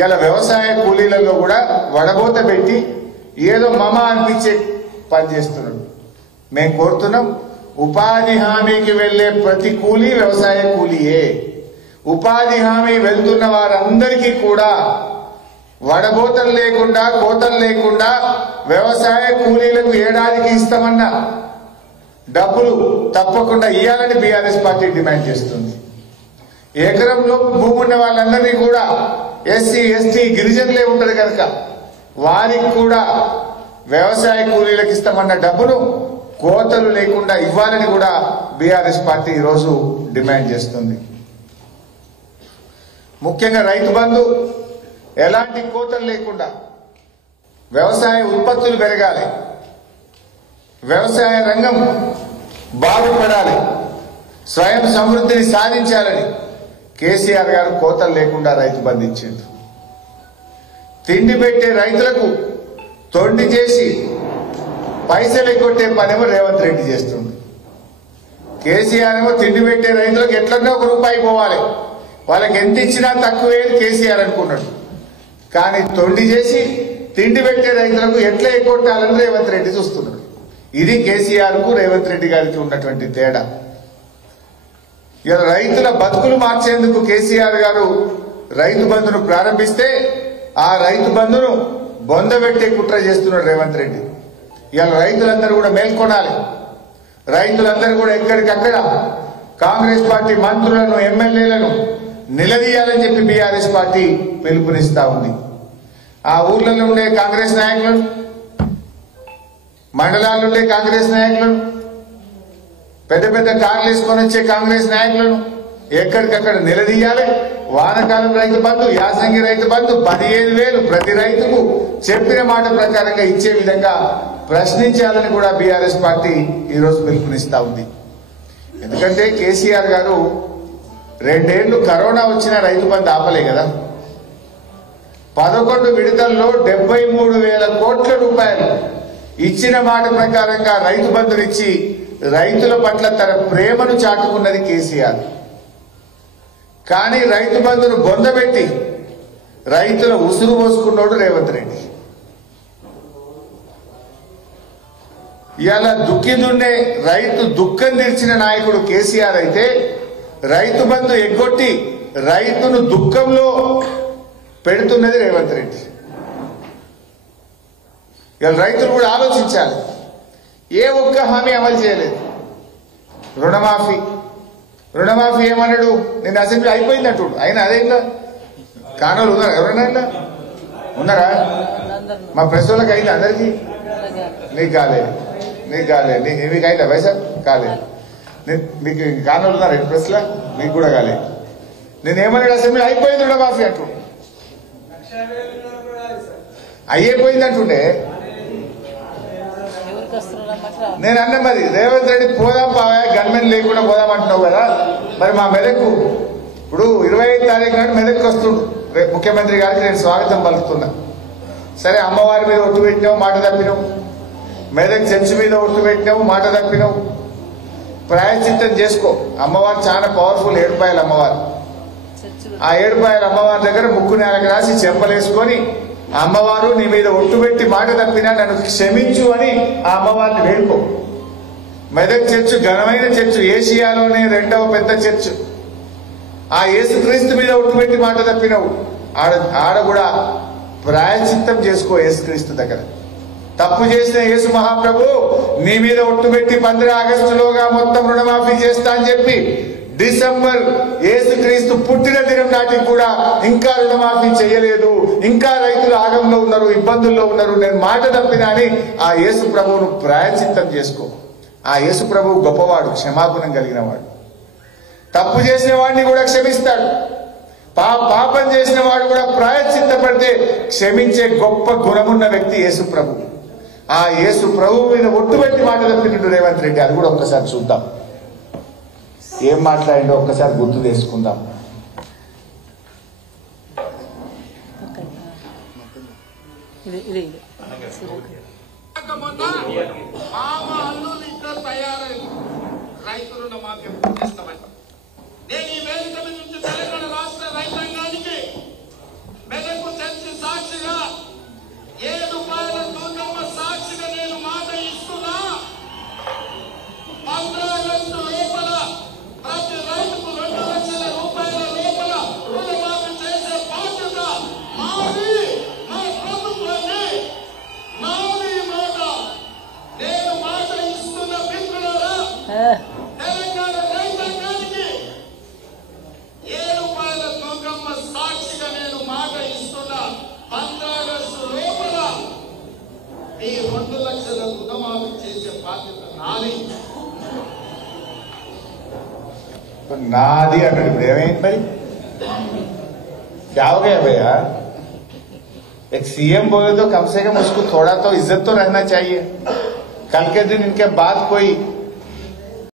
ఇలా వ్యవసాయ కూలీలలో కూడా వడబోత పెట్టి ఏదో మమ అనిపించే పని చేస్తున్నాడు. మేము కోరుతున్నాం, ఉపాధి హామీకి వెళ్లే ప్రతి కూలీ వ్యవసాయ కూలీయే. ఉపాధి హామీ వెళ్తున్న వారందరికీ కూడా వడబోతలు లేకుండా, కోతలు లేకుండా వ్యవసాయ కూలీలకు ఏడాదికి ఇస్తామన్న డబ్బులు తప్పకుండా ఇవ్వాలని బీఆర్ఎస్ పార్టీ డిమాండ్ చేస్తుంది. ఎకరంలో భూమి ఉన్న వాళ్ళందరినీ కూడా ఎస్సీ, ఎస్టీ, గిరిజనులే ఉంటారు కనుక వారికి కూడా వ్యవసాయ కూలీలకు ఇస్తామన్న డబ్బును కోతలు లేకుండా ఇవ్వాలని కూడా బీఆర్ఎస్ పార్టీ ఈరోజు డిమాండ్ చేస్తుంది. ముఖ్యంగా రైతు బంధు ఎలాంటి కోతలు లేకుండా వ్యవసాయ ఉత్పత్తులు పెరగాలి, వ్యవసాయ రంగం బాగుపడాలి, స్వయం సమృద్ధిని సాధించాలని కేసీఆర్ గారు కోతలు లేకుండా రైతు బంధు ఇచ్చిండు. తిండి పెట్టే రైతులకు తొండి చేసి పైసలు ఎగ్గొట్టే పనేమో రేవంత్ రెడ్డి చేస్తుంది. కేసీఆర్ ఏమో తిండి పెట్టే రైతులకు ఎట్లన్నా ₹1 పోవాలి, వాళ్ళకి ఎంత ఇచ్చినా తక్కువే కేసీఆర్ అనుకున్నాడు. కానీ తొండి చేసి తిండి పెట్టే రైతులకు ఎట్లా ఎగ్గొట్టాలని రేవంత్ రెడ్డి చూస్తున్నాడు. ఇది కేసీఆర్ కు రేవంత్ రెడ్డి గారికి ఉన్నటువంటి తేడా. ఇలా రైతుల బతుకులు మార్చేందుకు కేసీఆర్ గారు రైతు బంధును ప్రారంభిస్తే ఆ రైతు బంధును బొందబెట్టే కుట్ర చేస్తున్నాడు రేవంత్ రెడ్డి. ఇలా రైతులందరూ కూడా మేల్కొనాలి, రైతులందరూ కూడా ఎక్కడికక్కడ కాంగ్రెస్ పార్టీ మంత్రులను, ఎమ్మెల్యేలను నిలదీయాలని చెప్పి బీఆర్ఎస్ పార్టీ పిలుపునిస్తా ఉంది. ఆ ఊర్లలో ఉండే కాంగ్రెస్ నాయకులను, మండలాల్లో ఉండే కాంగ్రెస్ నాయకులను, పెద్ద పెద్ద కార్లు వేసుకొని వచ్చే కాంగ్రెస్ నాయకులను ఎక్కడికక్కడ నిలదీయాలి. వానకాలం రైతు బంధు, యాసంగి రైతు బంధు 15,000 ప్రతి రైతుకు చెప్పిన మాట ప్రకారంగా ఇచ్చే విధంగా ప్రశ్నించాలని కూడా బీఆర్ఎస్ పార్టీ ఈరోజు పిలుపునిస్తా ఉంది. ఎందుకంటే కేసీఆర్ గారు 2 ఏళ్లు కరోనా వచ్చిన రైతు బంధు ఆపలే కదా. 11 విడతల్లో 73,000 కోట్ల రూపాయలు ఇచ్చిన మాట ప్రకారంగా రైతు బంధునిచ్చి రైతుల పట్ల తన ప్రేమను చాటుకున్నది కేసీఆర్. కానీ రైతు బంధును బొందబెట్టి రైతుల ఉసురు పోసుకున్నాడు రేవంత్ రెడ్డి. ఇవాళ దుక్కి దున్నే రైతు దుఃఖం తీర్చిన నాయకుడు కేసీఆర్ అయితే రైతు బంధు ఎగ్గొట్టి రైతును దుఃఖంలో పెడుతున్నది రేవంత్ రెడ్డి. ఇవాళ రైతులు కూడా ఆలోచించాలి. ఏ ఒక్క హామీ అమలు చేయలేదు. రుణమాఫీ ఏమన్నాడు, నేను అసెంబ్లీ అయిపోయిందంటు అయినా అదేందా కానోళ్ళు ఉన్నారా? ఎవరైనా ఇలా ఉన్నారా? మా ప్రెస్ వాళ్ళకి అయింది అందరికీ. నీకు కాలేదు, మీకు అయిందా వైసా కాలేదు. మీకు కానోళ్ళు ఉన్నారు ప్రెస్ లా, మీకు కూడా కాలేదు. నేనేమన్నాడు, అసెంబ్లీ అయిపోయింది రుణమాఫీ అంటు అయిపోయిందంటుండే. నేను అన్న మరి రేవంత్ రెడ్డి పోదాం పావా, గన్మెన్ లేకుండా పోదాం అంటున్నావు కదా. మరి మా మెదక్కు ఇప్పుడు 25వ తారీఖు నాడు మెదక్కి వస్తుండు. ముఖ్యమంత్రి గారికి నేను స్వాగతం పలుకుతున్నా. సరే, అమ్మవారి మీద ఒట్టు పెట్టినావు, మాట తప్పినావు. మెదక్ చర్చి మీద ఒట్టు పెట్టినావు, మాట తప్పినావు. ప్రాయశ్చిత్తం చేసుకో. అమ్మవారు చాలా పవర్ఫుల్, ఏడుపాయల అమ్మవారు. ఆ ఏడుపాయల అమ్మవారి దగ్గర ముక్కు నేలకు రాసి చెంపలేసుకొని, అమ్మవారు నీ మీద ఒట్టు పెట్టి మాట తప్పినా నన్ను క్షమించు అని ఆ అమ్మవారిని వేడుకో. మెదక్ చర్చ్ ఘనమైన చర్చ్, ఏషియాలోనే 2వ పెద్ద చర్చ్. ఆ యేసుక్రీస్తు మీద ఒట్టు పెట్టి మాట తప్పినవు, ఆడ కూడా ప్రాయశ్చిత్తం చేసుకో యేసుక్రీస్తు దగ్గర. తప్పు చేసిన యేసు మహాప్రభు నీ మీద ఒట్టు పెట్టి 15 ఆగస్టులోగా మొత్తం రుణమాఫీ చేస్తా అని చెప్పి డిసెంబర్ యేసుక్రీస్తు పుట్టిన దినం నాటికి కూడా ఇంకా రుణమాఫీ చేయలేదు. ఇంకా రైతులు ఆగంలో ఉన్నారు, ఇబ్బందుల్లో ఉన్నారు. నేను మాట తప్పినా అని ఆ యేసు ప్రభువును ప్రాయశ్చిత్తం చేసుకో. ఆ యేసు ప్రభువు గొప్పవాడు, క్షమాగుణం కలిగిన వాడు. తప్పు చేసిన వాడిని కూడా క్షమిస్తాడు. పాపం చేసిన వాడు కూడా ప్రాయశ్చిత్తపడితే క్షమించే గొప్ప గుణమున్న వ్యక్తి యేసు ప్రభు. ఆ యేసు ప్రభు మీద ఒట్టు పెట్టి మాట తప్పినట్టు రేవంత్ రెడ్డి. అది కూడా ఒక్కసారి చూద్దాం, ఏం మాట్లాడిండో ఒక్కసారి గుర్తు చేసుకుందాం. నేను ఈ వేదిక నుంచి తెలంగాణ రాష్ట్ర రైతాంగానికి మెదక్ नादी अన్నాడు ఇప్పుడు ఏమైంది మరి क्या हो गया भैया एक सीएम बोले तो कम से कम उसको थोड़ा तो इज्जत तो रहना चाहिए कल के दिन इनके बाद कोई